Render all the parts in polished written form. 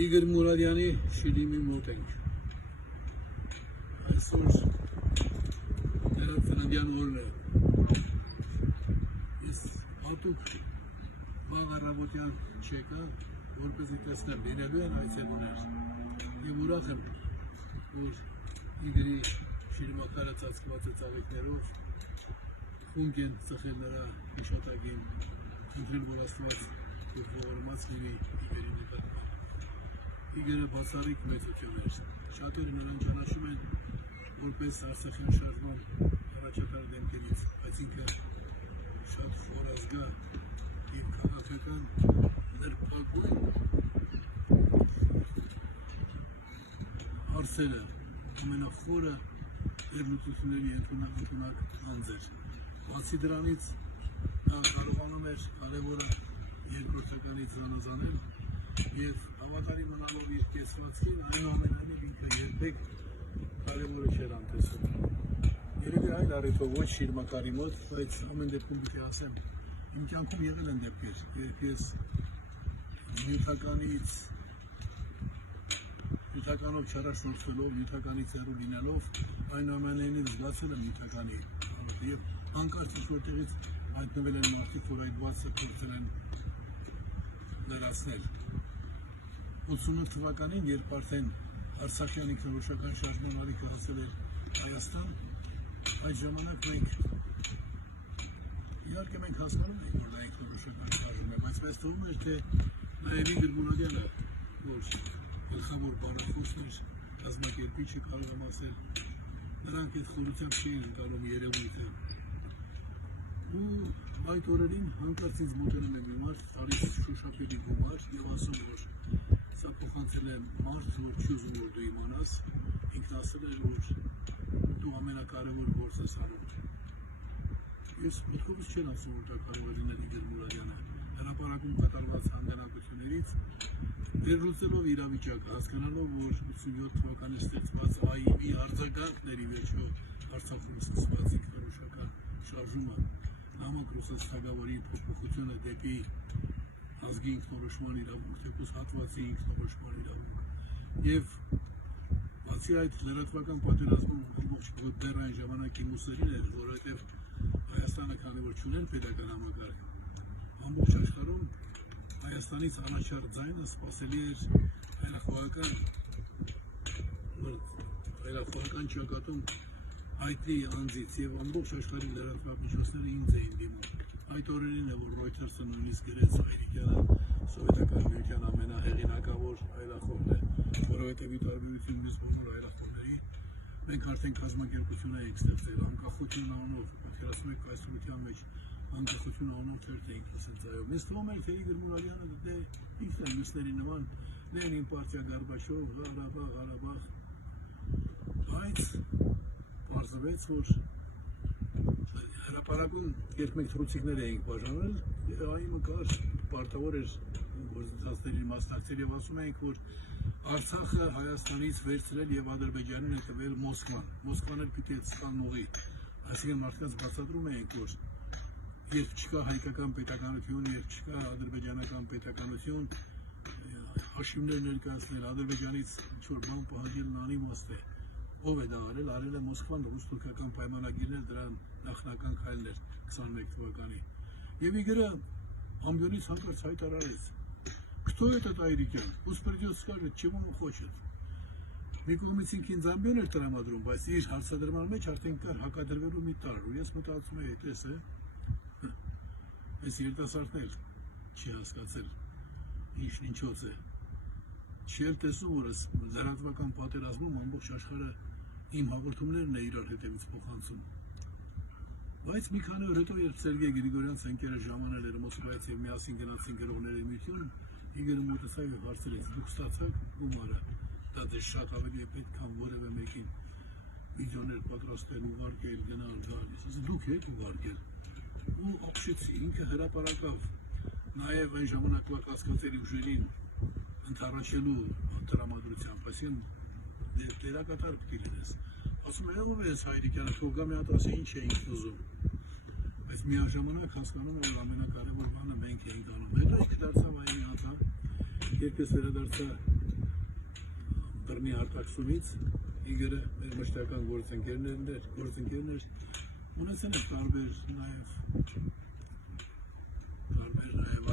Իգոր Մուրադյանի շիրիմի մոտ ենք։ Այսօր նրա ծննդյան օրն է։ Ես հատուկ վաղ առավոտյան չեկա, որպեսզի տեսնեմ լինելու են այցելուներ։ Եվ ուրախ եմ, որ Իգորի շիրիմակալը ծածկված է ծաղիկներով, խումբ են ծխել նրա հիշատակին, խնդրել, որ Աստված ողորմած լինի Իգորի նկատմամբ։ Իգորը բացառիկ մեծություն էր։ Շատերը նրան ճանաչում են որպես Արցախյան շարժման առաջատար դեմքերից, բայց ինքը շատ խորազգա և քաղաքական նրբագույն հարցերը ամենախորը վերլուծությունների ընդունակ անձ էր։ Բացի դրանից նա կարողանում էր կարևորը երկրորդականից զանազանել և հավատալի մնալով իր կեցվածքին, այնուամենայնիվ ինքը երբեք կարևորը չէր անտեսում։ Երևի այլ առիթով ոչ շիրմակալի մոտ, բայց ամեն դեպքում պիտի ասեմ, իմ կյանքում եղել են դեպքեր, երբ ես նյութականով չարաշնորհվելով, նյութականից հեռու լինելով, այնուամենայնիվ զգացել եմ նյութականի հավատը և հանկարծ ինչ-որտեղից հայտնվել են մարդիկ, որ այդ բացը փորձել են լրացնել։ 88 թվականին, երբ արդեն Արցախյան ինքնորոշական շարժման ալիքը հասել էր Հայաստան, այդ ժամանակ իհարկե մենք հասկանում ենք, որ դա ինքնորոշական շարժում է, բայց մեզ թվում էր, թե նաև Իգոր Մուրադյանը, որ գլխավոր բառախոսն էր, կազմակերպիչը կարող եմ ասել, նրանք այդ խորությամբ չէին զգալում երևույթը։ Ու այդ օրերին հանկարծ ինձ մոտենում է մի մարդ, տալիս շոշափելի գումար և ասում, որ սա փոխանցել է մարդ, որ չի ուզում, որ դու իմանաս, ինքն ասել էր, որ դու ամենակարևոր գործ ես անում։ Ես մտքովս չեմ ասում, որ դա կարող է լինել Իգոր Մուրադյանը։ Հրապարակում կատարված հանդինակություններից վերլուծելով իրավիճակը, հասկանալով, որ 87 թվականին ստեղծված ԱԻՄ-ի արձագանքների վերջո Արցախում սկսված ինքնորոշական շարժումը, նամակ Ռուսաստանավորի փոփոխությունը դեպի ազգի ինքնորոշման իրավունք, թեկուզ հատվածի ինքնորոշման իրավունք։ Եվ բացի այդ լրատվական պատերազմում ամբողջ դեռ այն ժամանակի մուսերին էր, որովհետև Հայաստանը քանի որ չուներ պետական համակարգ, ամբողջ աշխարհում Հայաստանից անաչառ ձայնը սպասելի էր հայրախոհական ճակատում հայտնի անձից և ամբողջ աշխարհի լրատվամիջոցները ինձ էին դիմում։ Այդ օրերին է, որ Ռոյթերսը նույնիսկ գրեց Հայրիկյանը Սովետական Միության ամենահեղինակավոր հայրախոհն է, որովհետև ի տարբերություն մյուս բոլոր հայրախոհների, մենք արդեն կազմակերպություն էինք ստեղծել, անկախություն անունով, պատկերացնում եք կայսրության մեջ անկախություն անունով թերթ էինք լսել։ Մեզ թվում էր, թե Իգոր Մուրադյանը ինքն է մյուսների նման, Լենին պարտիա Գորբաչով, Ղարաբաղ, բայց պարզվեց, որ հրապարակում, երբ մենք թռուցիկներ էինք բաժանել, ԱԻՄ-ը կար, պարտավոր էր գործընթացների մասնակցել և ասում էինք, որ Արցախը Հայաստանից վերցրել և Ադրբեջանին է տվել Մոսկվան։ Մոսկվան էլ պիտի սպան ուղղի։ Այսինքն մարդկանց բացատրում էինք, որ երբ չկա հայկական պետականություն, երբ չկա ադրբեջանական պետականություն, հաշիվներ ներկայացնել, Ադրբեջանից ինչ-որ բան պահանջելն անիմաստ է։ Ով է դա արել է Մոսկվան, ռուս-թուրքական պայմանագիրներ, դրան նախնական քայլն էր 21 թվականին։ Եվ Իգորը ամբյոնից հանկարծ հայտարարեց. «Кто этот Айрիկյան? Пусть придет, скажет, чего он хочет»։ Մի կողմից ինքին զամբիոն էր տրամադրում, բայց իր հարցադրման մեջ արդեն կար հակադրվելու մի տարր, ու ես մտածում էի, տես է, այս երիտասարդն էլ չի հասկացել ինչն ինչոց է, չի էլ տեսնում, որ լրատվական պատերազմում ամբողջ աշխարհը իմ հաղորդումներն է իրար հետևից փոխանցում։ Բայց մի քանի օր հետո, երբ Սերգեյ Գրիգորյանց ընկերը ժամանել էր Մոսկվայից և միասին գնացին գրողների միություն, Իգորը մոտեցավ և հարցրեց. «Դուք ստացաք գումարը, դա ձեզ շատ ավելի է պետք, քան որևէ մեկին վիդեոներ պատրաստել, ուղարկել, գնալ, գալիս»։ Ասեցի դուք եք ուղարկել։ Ու ապշեցի, ինքը հրապարակավ նաև այն ժամանակվա կասկածելի ուժերին ընդառաջելու տրամադրությամբ, այսինքն դերակատար պիտի լինես։ Ասում է, ով է այս Հայրիկյանը, թող գա մի հատ ասի ինչ էինք ուզում։ Բայց միաժամանակ հասկանում եմ, որ ամենակարևոր բանը մենք էինք անում։ Հետո ինքը դարձավ ԱԻՄ-ի անդամ, երբ ես վերադարձա կրմի արտաքսումից իգերը մեր մշտական գործընկերներ ունեցել են տարբեր նաև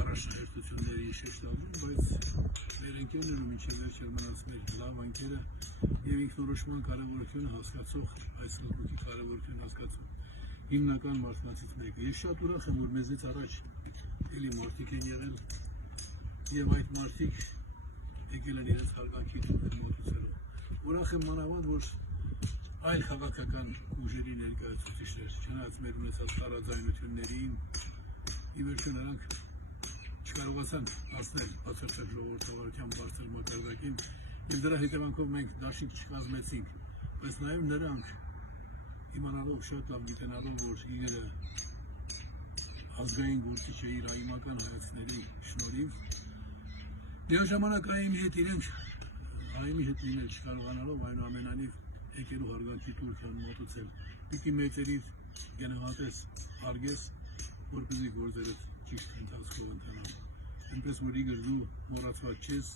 առաջնահերթությունների շեշտադրում, բայց մեր ընկերները մինչև վերջ մնաց մեր լավ ընկերը եւ ինքնորոշման կարևորությունը հասկացող, այս լուծքի կարևորությունը հասկացող հիմնական մարդկանցից մեկը։ Ես շատ ուրախ եմ, որ մեզից առաջ էլի մարդիկ են եղել եւ այդ մարդիկ եկել են իրենց հարգանքի մոտուցելով։ Ուրախ եմ մանավանդ, որ այլ քաղաքական ուժերի ներկայացուցիչներ, չնայած մեր ունեցած տարաձայնություններին, ի վերջո նրանք չկարողացան հասնել բացարձակ ժողովրդավարության բարձր մակարդակին, եւ դրա հետևանքով մենք դաշինք չկազմեցինք, բայց նաեւ նրանք իմանալով շատ լավ գիտենալով, որ իգերը ազգային գործիչ է իր այմական հայացքների շնորհիվ, միաժամանակ այմի հետ լինել չկարողանալով այնուամենայնիվ եկելու հարգանքի տուրք են մոտուցել։ Պիտի մեծերիվ գնահատես, հարգես, որպեսզի գործերը ճիշտ ընթացքով ընթանան։ Այնպես որ իգր դու մոռացված չես,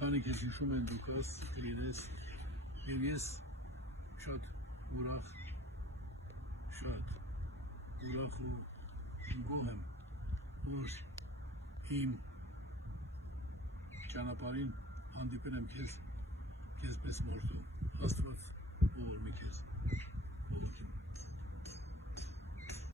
քանի քեզ հիշում են դու կաս կլինես, եւ ես շատ ուրախ ու գոհ եմ, որ իմ ճանապարհին հանդիպել եմ քեզ պես մարդու, Աստված ողորմի քեզ, ողորմի